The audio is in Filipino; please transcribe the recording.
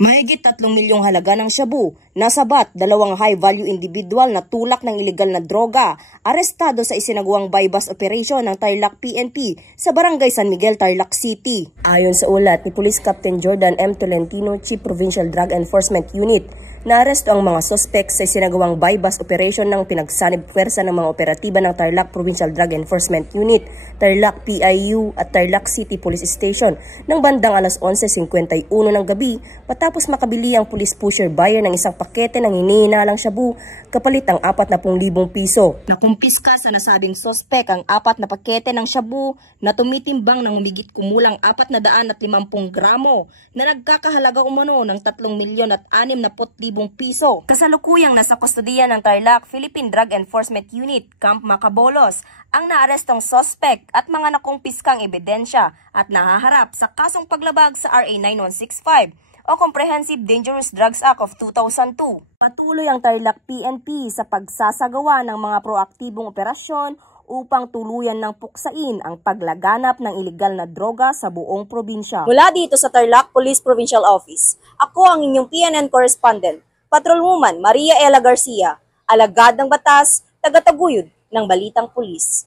Mahigit 3 milyong halaga ng shabu, nasabat 2 high-value individual na tulak ng ilegal na droga, arestado sa isinagawang bypass operation ng Tarlac PNP sa Barangay San Miguel, Tarlac City. Ayon sa ulat ni Police Captain Jordan M. Tolentino, Chief Provincial Drug Enforcement Unit, naaresto ang mga suspect sa isinagawang bypass operation ng pinagsanib pwersa ng mga operatiba ng Tarlac Provincial Drug Enforcement Unit, Tarlac PIU at Tarlac City Police Station ng bandang alas 11:51 ng gabi matapos makabili ang police pusher buyer ng isang pakete ng hinihinalang shabu kapalit ang 40,000 piso. Nakumpiska sa nasabing suspect ang 4 na pakete ng shabu na tumitimbang ng humigit kumulang 450 gramo na nagkakahalaga umano ng 3,660,000 piso. Kasalukuyang nasa kustodiya ng Tarlac Philippine Drug Enforcement Unit, Camp Macabolos, ang naarestong suspect at mga nakumpiskang ebidensya at nahaharap sa kasong paglabag sa RA 9165 o Comprehensive Dangerous Drugs Act of 2002. Patuloy ang Tarlac PNP sa pagsasagawa ng mga proaktibong operasyon upang tuluyan ng puksain ang paglaganap ng ilegal na droga sa buong probinsya. Mula dito sa Tarlac Police Provincial Office, ako ang inyong PNN correspondent, Patrolwoman Maria Ella Garcia, alagad ng batas, tagataguyod ng Balitang Pulis.